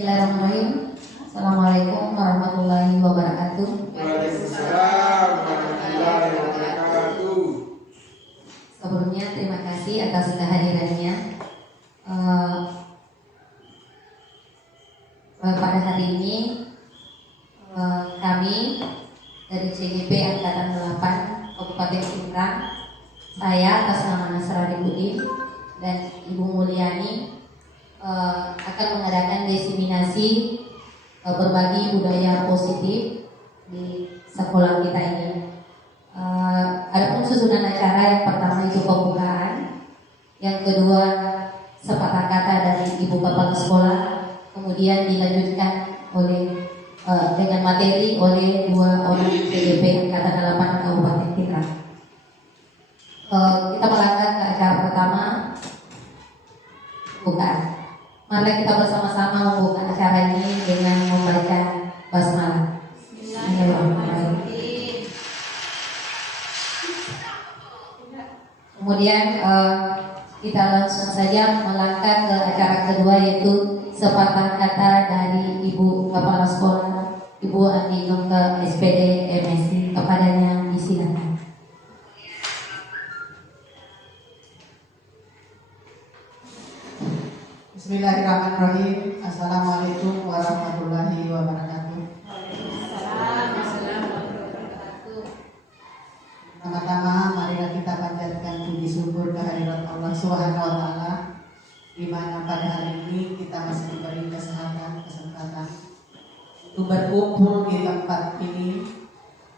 Bismillahirrahmanirrahim. Assalamualaikum warahmatullahi wabarakatuh. Waalaikumsalam warahmatullahi wabarakatuh. Sebelumnya terima kasih atas kehadirannya. Pada hari ini kami dari CGP Angkatan 8 Kabupaten Pindrang, saya atas nama Nasrani Budin dan Ibu Mulyani akan mengadakan diseminasi berbagi budaya positif di sekolah kita ini. Adapun susunan acara, yang pertama itu pembukaan, yang kedua sepatah kata dari Ibu Kepala Sekolah, kemudian dilanjutkan oleh dengan materi oleh dua orang CGP Angkatan 8 Kabupaten Pindrang. Kita melangkah ke acara pertama, bukaan. Mari kita bersama-sama membuka acara ini dengan membaca basmalah. Bismillahirrahmanirrahim. Kemudian kita langsung saja melangkah ke acara kedua, yaitu sepatah kata dari Ibu Kepala Sekolah, Ibu Andi Nungke SPD MSI. Kepadanya disilakan. Bismillahirrahmanirrahim. Assalamualaikum warahmatullahi wabarakatuh. Pertama-tama marilah kita panjatkan puji syukur kehadirat Allah Subhanahu wa taala, di mana pada hari ini kita masih diberi kesempatan untuk berkumpul di tempat ini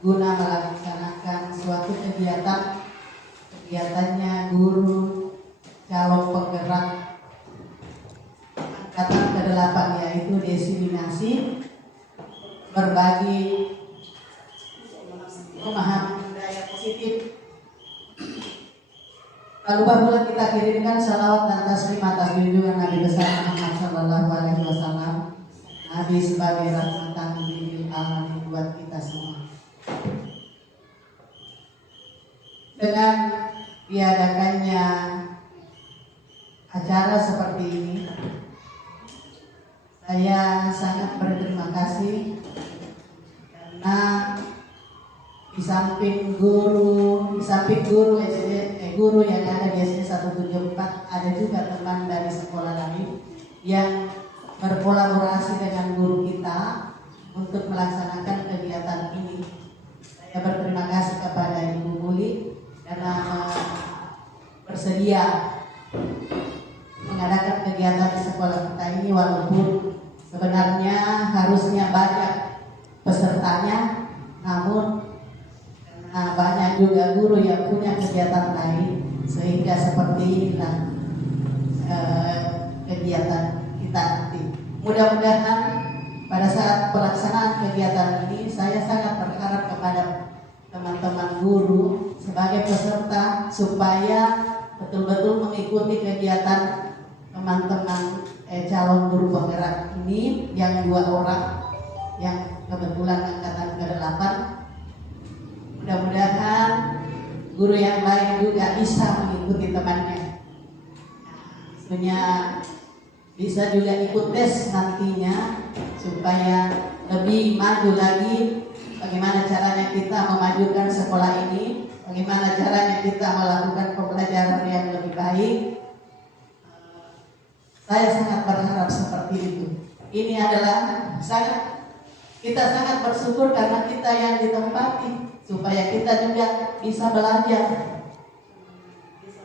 guna melaksanakan suatu kegiatannya guru calon penggerak Angkatan ke-8, yaitu diseminasi berbagi pemahaman budaya positif. Lalu barulah kita kirimkan salawat dan taslim atas junjungan Nabi besar Muhammad Sallallahu Alaihi Wasallam, Nabi sebagai rahmatan lil alamin buat kita semua. Dengan diadakannya acara seperti ini, saya sangat berterima kasih karena di samping guru guru yang ada di SD 174, ada juga teman dari sekolah lain yang berkolaborasi dengan guru kita untuk melaksanakan kegiatan ini. Saya berterima kasih kepada Ibu Muli karena bersedia mengadakan kegiatan di sekolah kita ini, walaupun sebenarnya harusnya banyak pesertanya, namun karena banyak juga guru yang punya kegiatan lain, sehingga seperti inilah kegiatan kita nanti. Mudah-mudahan pada saat pelaksanaan kegiatan ini, saya sangat berharap kepada teman-teman guru sebagai peserta supaya betul-betul mengikuti kegiatan teman-teman calon guru penggerak ini yang 2 orang yang kebetulan angkatan ke-8. Mudah-mudahan guru yang lain juga bisa mengikuti temannya. Maksudnya bisa juga ikut tes nantinya supaya lebih maju lagi. Bagaimana caranya kita memajukan sekolah ini, bagaimana caranya kita melakukan pembelajaran yang lebih baik. Saya sangat berharap seperti itu. Ini adalah kita sangat bersyukur karena kita yang ditempati, supaya kita juga bisa belajar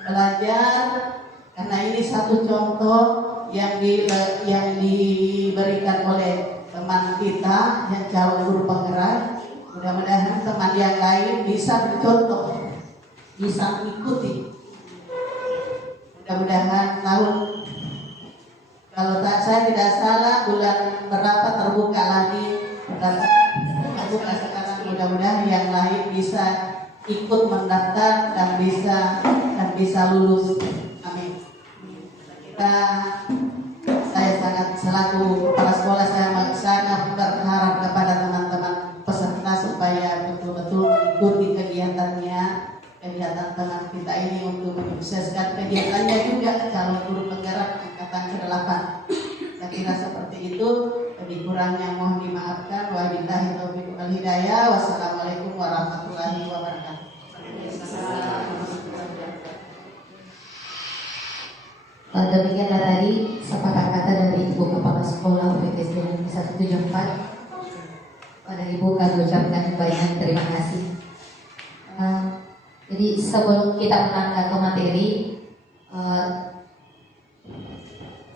karena ini satu contoh yang diberikan oleh teman kita yang calon guru penggerak. Mudah-mudahan teman yang lain bisa bercontoh, bisa mengikuti. Mudah-mudahan kalau saya tidak salah bulan berapa terbuka lagi, terbuka sekarang. Mudah-mudahan yang lain bisa ikut mendaftar dan bisa lulus. Amin. Saya sangat selaku kepala sekolah, saya sangat berharap kepada teman-teman peserta supaya betul-betul mengikuti kegiatan teman kita ini untuk menyukseskan kegiatannya juga calon guru penggerak angkatan ke-8. Saya kira seperti itu. Lebih kurangnya mohon dimaafkan. Wabillahi taufiq wal hidayah. Wassalamualaikum warahmatullahi wabarakatuh. Demikianlah tadi sepatah kata dari Ibu Kepala Sekolah UPTS Negeri 174. Pada Ibu kami ucapkan banyak terima kasih. Jadi sebelum kita melangkah ke materi,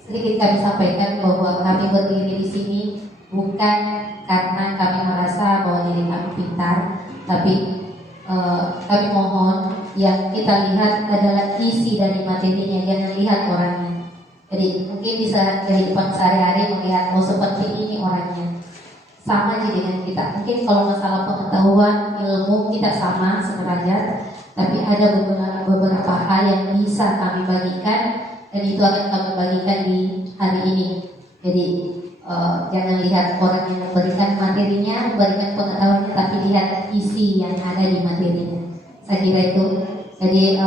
sedikit kami sampaikan bahwa kami berdiri di sini bukan karena kami merasa bahwa diri kami pintar, tapi kami mohon yang kita lihat adalah isi dari materinya, jangan lihat orangnya. Jadi mungkin bisa kehidupan sehari-hari melihat oh seperti ini orangnya, sama aja dengan kita. Mungkin kalau masalah pengetahuan ilmu kita sama sederajat, tapi ada beberapa hal yang bisa kami bagikan dan itu akan kami bagikan di hari ini. Jadi jangan lihat orang yang memberikan materinya, memberikan pengetahuannya, tapi lihat isi yang ada di materinya. Saya kira itu. Jadi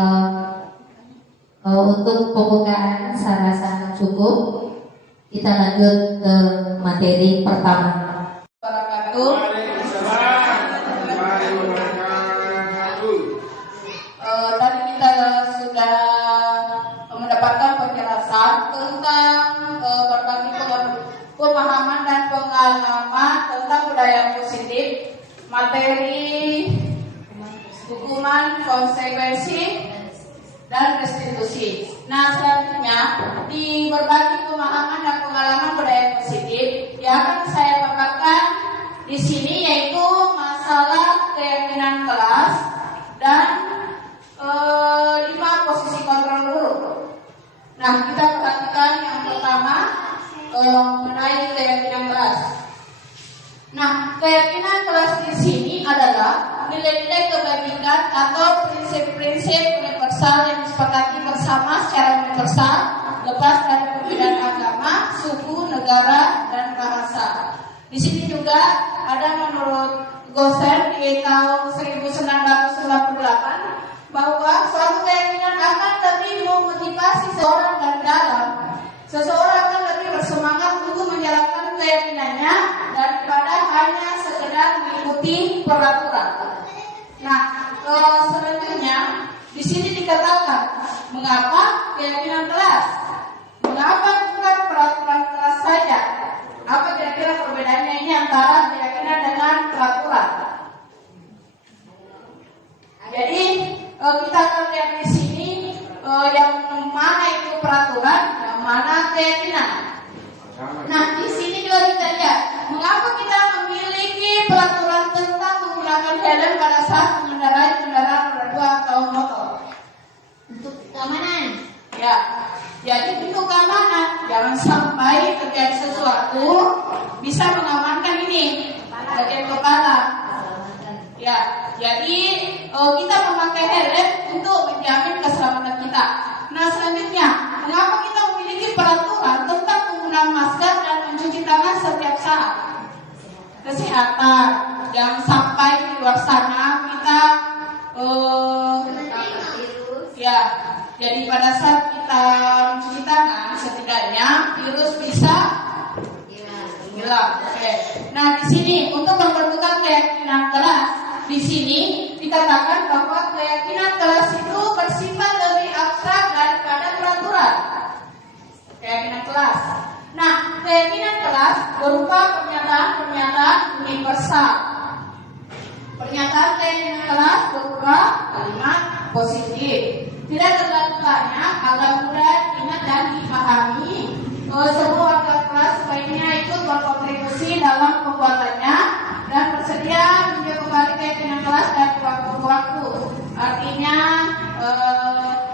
untuk pembukaan saya rasa cukup. Kita lanjut ke materi pertama. Tadi kita sudah mendapatkan penjelasan tentang berbagai pemahaman dan pengalaman tentang budaya positif, materi hukuman, konsekuensi, dan restitusi. Nah, selanjutnya di berbagi pemahaman dan pengalaman budaya positif yang akan saya paparkan di sini yaitu masalah keyakinan kelas dan 5 posisi kontrol dulu. Nah, kita perhatikan yang pertama mengenai keyakinan kelas. Nah, keyakinan kelas di sini adalah nilai-nilai kebajikan atau prinsip-prinsip universal yang disepakati bersama secara universal, lepas dari perbedaan agama, suku, negara, dan bahasa. Di sini juga ada menurut Gosen di tahun 1998 bahwa suatu keyakinan akan lebih memotivasi seseorang dari dalam. Seseorang akan lebih bersemangat untuk menjalankan keyakinannya daripada hanya sekedar mengikuti peraturan. Nah, selanjutnya di sini dikatakan mengapa keyakinan kelas? Mengapa bukan peraturan kelas saja? Apa kira-kira perbedaannya ini antara keyakinan dengan peraturan? Jadi kita akan lihat di sini yang mana itu peraturan, yang mana keyakinan. Nah, di sini juga kita lihat mengapa kita memiliki peraturan tentang menggunakan helm pada saat mengendarai kendaraan roda 2 atau motor. Untuk keamanan. Ya, jadi untuk keamanan, jangan sampai terjadi sesuatu bisa mengamankan ini bagian kepala. Ya, jadi kita memakai helm untuk menjamin keselamatan kita. Nah, selanjutnya, mengapa kita memiliki peraturan tentang penggunaan masker dan mencuci tangan setiap saat? Kesehatan, jangan sampai di luar sana kita ya, jadi pada saat kita mencuci tangan, setidaknya virus bisa hilang. Oke. Nah, di sini untuk mempertemukan keyakinan kelas, di sini dikatakan bahwa keyakinan kelas itu bersifat lebih abstrak daripada peraturan. Keyakinan kelas. Nah, keyakinan kelas berupa pernyataan-pernyataan universal. Pernyataan keyakinan kelas berupa kalimat positif. Tidak terlalu banyak, agak mudah diingat dan dipahami. Seluruh warga kelas sebaiknya ikut berkontribusi dalam pembuatannya dan bersedia meninjau kembali keyakinan kelas dari waktu ke waktu. Artinya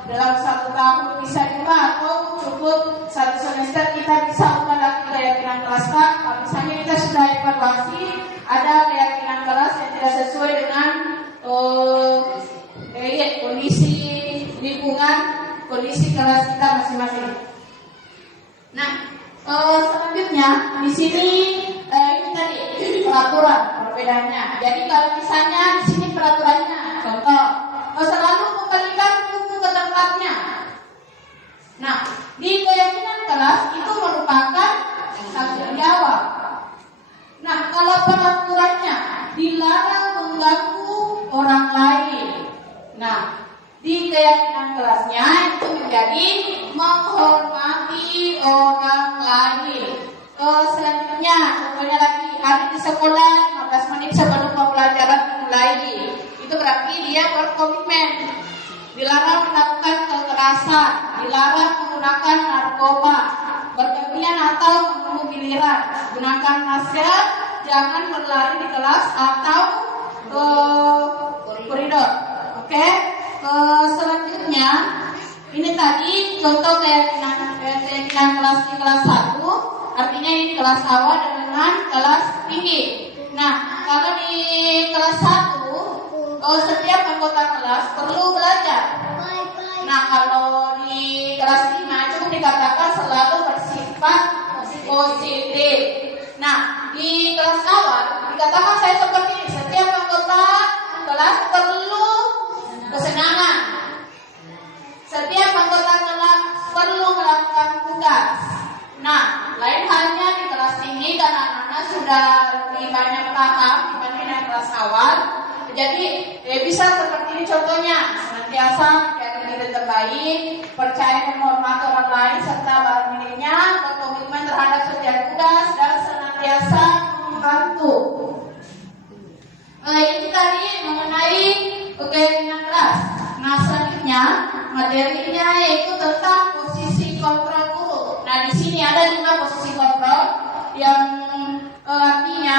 dalam 1 tahun bisa juga atau cukup 1 semester kita bisa ubah lagi keyakinan kelas Pak. Kalau misalnya kita sudah evaluasi ada keyakinan kelas yang tidak sesuai dengan kondisi lingkungan, kondisi kelas kita masing-masing. Nah, selanjutnya di sini ini tadi peraturan perbedaannya. Jadi kalau misalnya di sini peraturannya, contoh, selalu kembalikan buku ke tempatnya. Nah, di keyakinan kelas itu merupakan mengganggu orang lain. Nah, di keyakinan kelasnya itu menjadi menghormati orang lain. Selanjutnya, contohnya lagi, hari di sekolah 15 menit sebelum pembelajaran dimulai. Itu berarti dia berkomitmen. Dilarang melakukan kekerasan, dilarang menggunakan narkoba, berlebihan atau menunggu giliran, gunakan masker, jangan berlari di kelas atau koridor. Oke? Selanjutnya, ini tadi contoh keyakinan kelas di kelas 1, artinya ini kelas awal dengan kelas tinggi. Nah, kalau di kelas 1, setiap anggota kelas perlu belajar. Nah, kalau di kelas 5 itu dikatakan selalu bersifat positif. Nah, di kelas awal dikatakan saya seperti ini, setiap anggota kelas perlu kesenangan. Setiap anggota kelas perlu melakukan tugas. Nah, lain halnya di kelas tinggi karena anak-anak sudah lebih banyak paham dibanding dengan kelas awal. Jadi bisa seperti ini contohnya, senantiasa menjadi diri terbaik, percaya menghormati orang lain serta barang miliknya, berkomitmen terhadap setiap tugas dan senantiasa membantu. Itu tadi mengenai keyakinan kelas. Nah, selanjutnya materinya yaitu tentang posisi kontrol guru. Nah, di sini ada 5 posisi kontrol yang artinya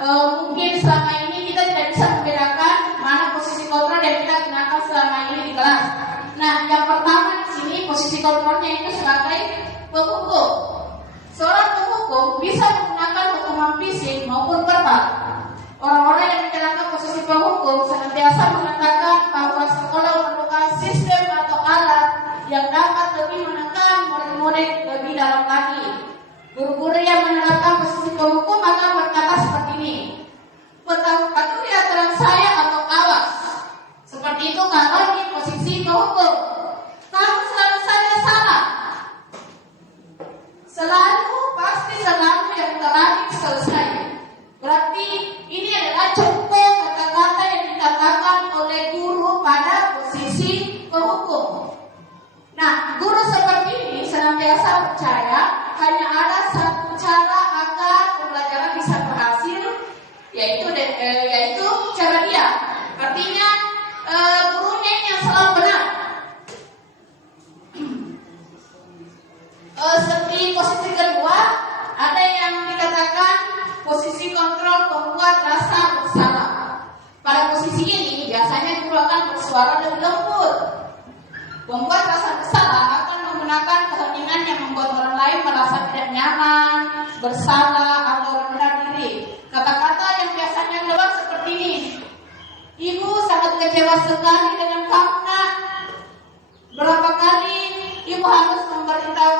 mungkin selama ini kita tidak bisa membedakan mana posisi kontrol yang kita gunakan selama ini di kelas. Nah, yang pertama di sini posisi kontrolnya itu sebagai penghukum. Seorang penghukum bisa menggunakan hukuman fisik maupun verbal. Orang-orang yang menjalankan posisi penghukum senantiasa mengatakan bahwa sekolah memerlukan sistem atau alat yang dapat lebih menekan murid-murid lebih dalam lagi. Guru-guru yang menerapkan posisi penghukum akan berkata seperti ini, "Bertahu di antara saya atau awas." Seperti itu kalau di posisi penghukum. Kamu selalu saja salah. Selalu, pasti selalu yang terakhir selesai. Berarti ini adalah contoh kata-kata yang dikatakan oleh guru pada posisi penghukum. Nah, guru seperti ini senantiasa percaya hanya ada satu cara agar pembelajaran bisa berhasil, yaitu cara dia. Artinya gurunya yang selalu benar. Seperti posisi kedua, ada yang dikatakan posisi kontrol membuat rasa bersalah. Pada posisi ini biasanya guru akan bersuara lebih lembut. Membuat rasa bersalah akan menggunakan keheningan yang membuat orang lain merasa tidak nyaman, bersalah atau rendah diri. Kata-kata yang biasanya keluar seperti ini, "Ibu sangat kecewa sekali dengan kamu, nak. Berapa kali ibu harus memberitahu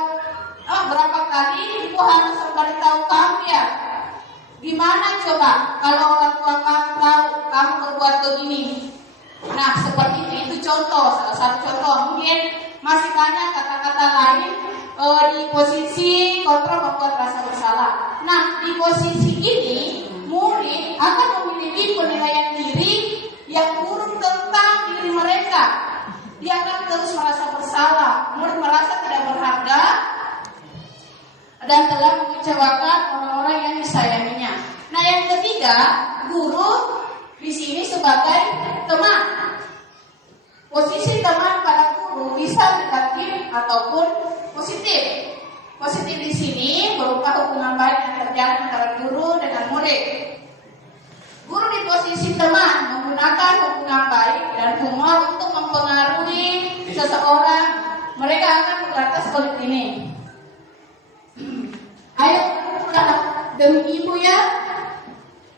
kamu ya? Gimana coba kalau orang tua kamu tahu kamu berbuat begini?" Nah, seperti itu contoh, salah satu contoh. Mungkin masih banyak kata-kata lain di posisi kontrol membuat rasa bersalah. Nah, di posisi ini murid akan memiliki penilaian diri yang buruk tentang diri mereka. Dia akan terus merasa bersalah, murid merasa tidak berharga dan telah mengecewakan orang-orang yang disayanginya. Nah, yang ketiga, guru di sini sebagai teman. Posisi teman pada guru bisa negatif ataupun positif. Positif di sini berupa hubungan baik yang terjadi antara guru dengan murid. Guru di posisi teman menggunakan hubungan baik dan humor untuk mempengaruhi seseorang. Mereka akan berkata seperti ini, "Ayo, demi ibu ya."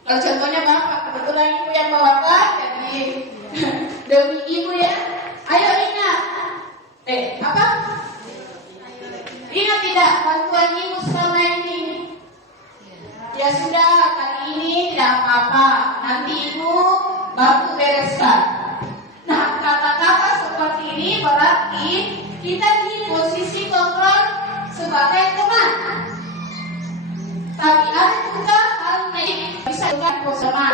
Kalau contohnya bapak, kebetulan ibu yang bawakan, jadi demi ibu ya. Ayo ingat, apa? Ingat tidak bantuan ibu selama ini? Ya sudah, kali ini tidak apa-apa. Nanti ibu bantu bereskan. Nah, kata-kata seperti ini berarti kita di posisi kontrol sebagai teman. Tapi ada juga hal lain bisa juga bersama,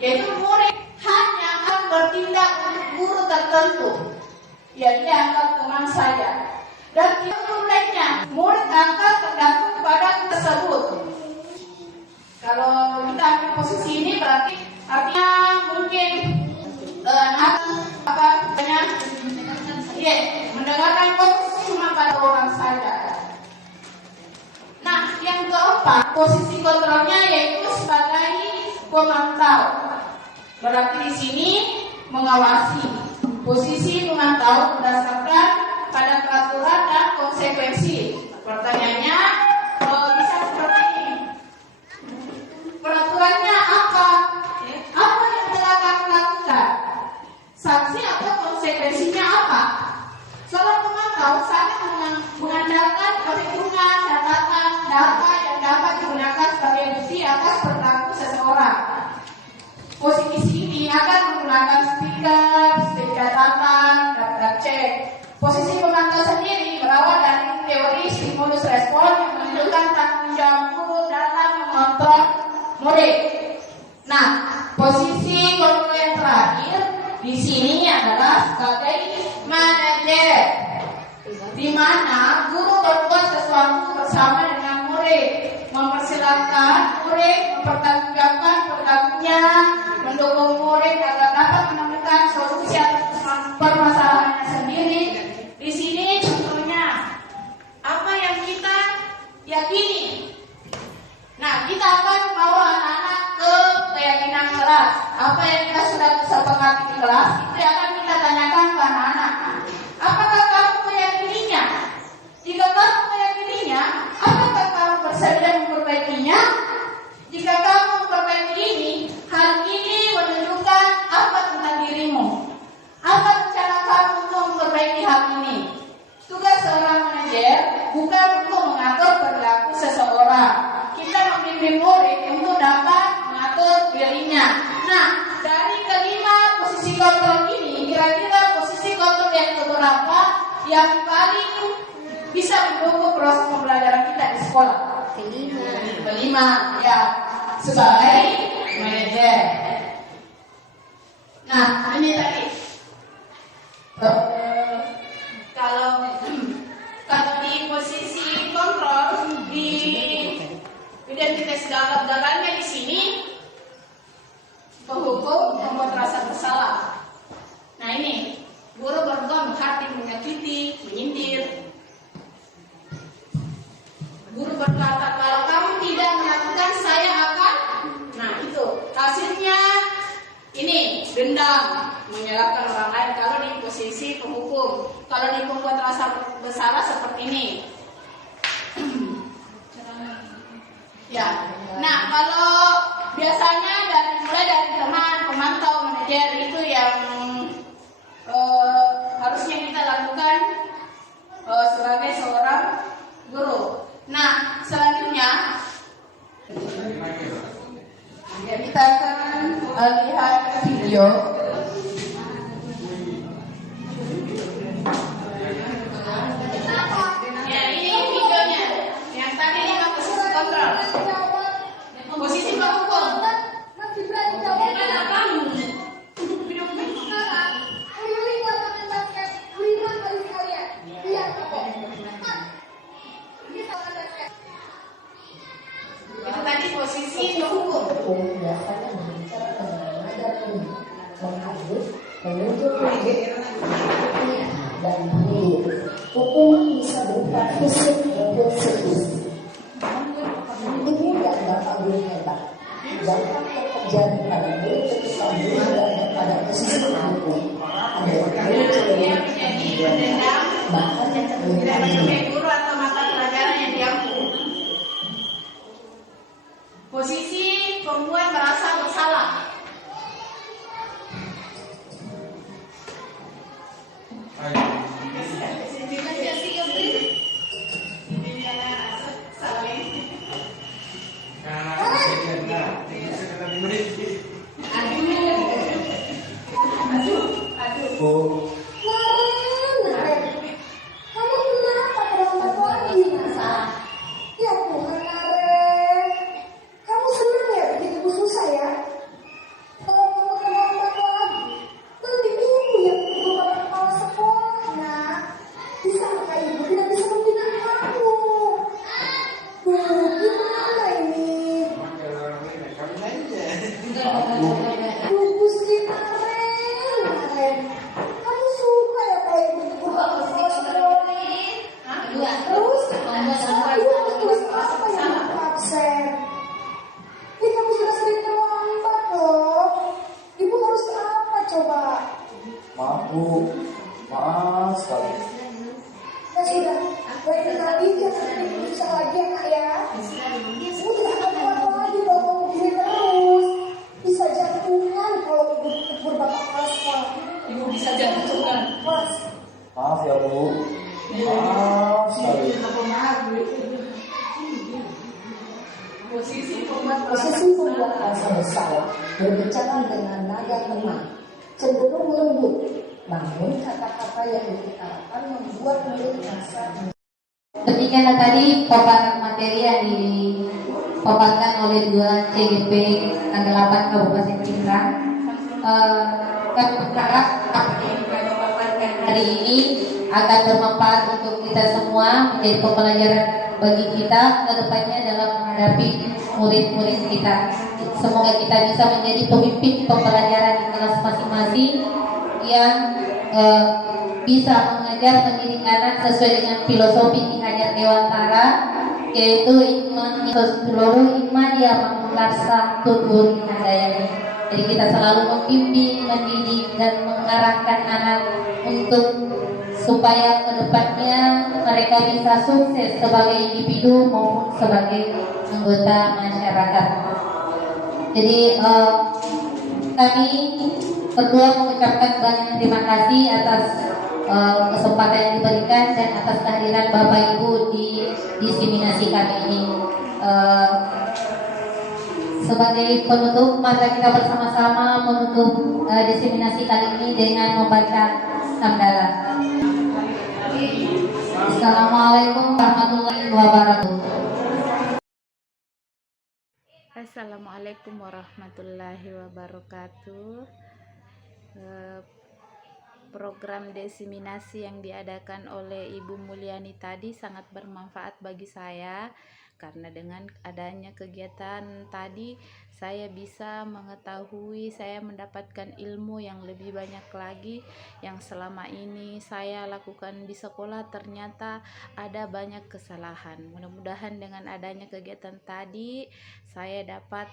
yaitu murid bertindak untuk guru tertentu, ya dia anggap teman saya. Dan tidak lainnya, murid akan tergantung pada tersebut. Kalau kita ambil posisi ini berarti artinya mungkin mendengarkan posisi cuma pada orang saja. Nah, yang keempat, posisi kontrolnya yaitu sebagai pemantau. Berarti di sini mengawasi. Posisi memantau berdasarkan pada peraturan dan konsekuensi. Pertanyaannya bisa seperti ini. Peraturannya apa? Apa yang telah kamu lakukan? Sanksi atau konsekuensinya apa? Seorang pemantau sangat mengandalkan perhitungan catatan data yang dapat digunakan sebagai bukti atas perilaku seseorang. Posisi ini akan menggunakan stiker catatan, daftar cek. Posisi pemantau sendiri berawal dari teori stimulus respon yang menunjukkan tanggung jawab guru dalam mengontrol murid. Nah, posisi kontrol yang terakhir di sini adalah sebagai manajer, di mana guru berbuat sesuatu bersama dengan murid, mempersilahkan murid mempertanggungjawabkan perilakunya, mendukung murid agar dapat menemukan solusi atas permasalahannya sendiri. Di sini contohnya apa yang kita yakini. Nah, kita akan membawa anak-anak ke keyakinan kelas. Apa yang kita sudah sepakati di kelas itu akan kita tanyakan ke anak-anak. Apakah kamu meyakininya? Jika kamu meyakininya, apakah kamu bersedia memperbaikinya? Jika kamu memperbaiki ini, hal ini menunjukkan apa tentang dirimu? Apa cara kamu untuk memperbaiki hal ini? Tugas seorang manajer bukan untuk mengatur perilaku seseorang. Kita membimbing murid untuk dapat mengatur dirinya. Nah, dari kelima posisi kontrol ini, kira-kira posisi kontrol yang keberapa yang paling bisa mendukung proses pembelajaran kita di sekolah? Kelima, ya, sebagai manajer. Nah, ini tadi. Kalau di posisi kontrol di identitas dalamnya di sini penghukum membuat rasa bersalah. Nah ini guru berbuat menghati, menyakiti, menyindir. Guru berkata kalau kamu tidak melakukan saya akan. Nah itu hasilnya ini dendam, menyalahkan orang lain. Kalau di posisi penghukum, kalau di pembuat rasa bersalah seperti ini. Ya, nah kalau biasanya mulai dari teman, pemantau, manajer itu yang harusnya kita lakukan sebagai seorang guru. Nah, selanjutnya ya, kita akan lihat video. Ya, ini videonya. Yang tadi 5 posisi kontrol. Posisi penghukum. Gimana kamu? Itu tadi posisi penghukum. Biasanya berbicara tentang mengajar ini, menghadus, menunjuk dan mendidik. Hukuman bisa berupa fisik maupun psikis. Ibu dan bapak guru hebat. Jangan terjadi pada murid ketika guru berada pada posisi penghukum. Ada murid bahkan yang guru atau mata pelajaran yang diambil. Posisi pembuat merasa bersalah. Oh. Kamu kenapa berontak lagi, Nasa? Ya Tuhan, Naren. Kamu senang ya bikin ibu susah ya? Kalau kamu berontak lagi, coba. Maaf Bu, maaf sekali. Ya sudah, dari tadi jangan berusaha lagi ya Kak ya. Ibu tidak akan kuat lagi kalau kamu gini terus. Bisa jantungan kalau ibu tegur bapak keras Pak. Ibu bisa jantungan. Keras. Maaf ya Bu, maaf sekali. Posisi pembuat rasa bersalah berbicara dengan nada lemah, cenderung lembut, namun kata-kata yang diutarakan membuat mulut rasa. Demikianlah tadi paparan materi yang dipaparkan oleh dua CGP tanggal 8 Kabupaten Pindrang. Kami berharap apa yang kami paparkan hari ini akan bermanfaat untuk kita semua, menjadi pembelajaran bagi kita ke depannya dalam menghadapi murid-murid kita. Semoga kita bisa menjadi pemimpin pembelajaran di kelas masing-masing yang bisa mengajar pendidik anak sesuai dengan filosofi Ki Hajar Dewantara, yaitu iman seluruh iman dia mengularsa tutur hadayani. Jadi kita selalu membimbing, mendidik dan mengarahkan anak untuk supaya kedepannya mereka bisa sukses sebagai individu maupun sebagai anggota masyarakat. Jadi kami berdua mengucapkan banyak terima kasih atas kesempatan yang diberikan dan atas kehadiran Bapak Ibu di diseminasi kami ini. Sebagai penutup, mari kita bersama-sama menutup diseminasi kali ini dengan membaca hamdalah. Assalamualaikum warahmatullahi wabarakatuh. Assalamualaikum warahmatullahi wabarakatuh. Program diseminasi yang diadakan oleh Ibu Mulyani tadi sangat bermanfaat bagi saya, karena dengan adanya kegiatan tadi saya bisa mengetahui, saya mendapatkan ilmu yang lebih banyak lagi yang selama ini saya lakukan di sekolah. Ternyata ada banyak kesalahan. Mudah-mudahan dengan adanya kegiatan tadi saya dapat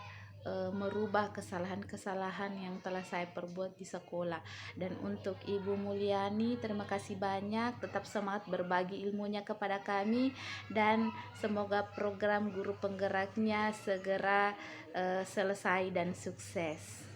merubah kesalahan-kesalahan yang telah saya perbuat di sekolah. Dan untuk Ibu Mulyani, terima kasih banyak, tetap semangat berbagi ilmunya kepada kami, dan semoga program guru penggeraknya segera selesai dan sukses.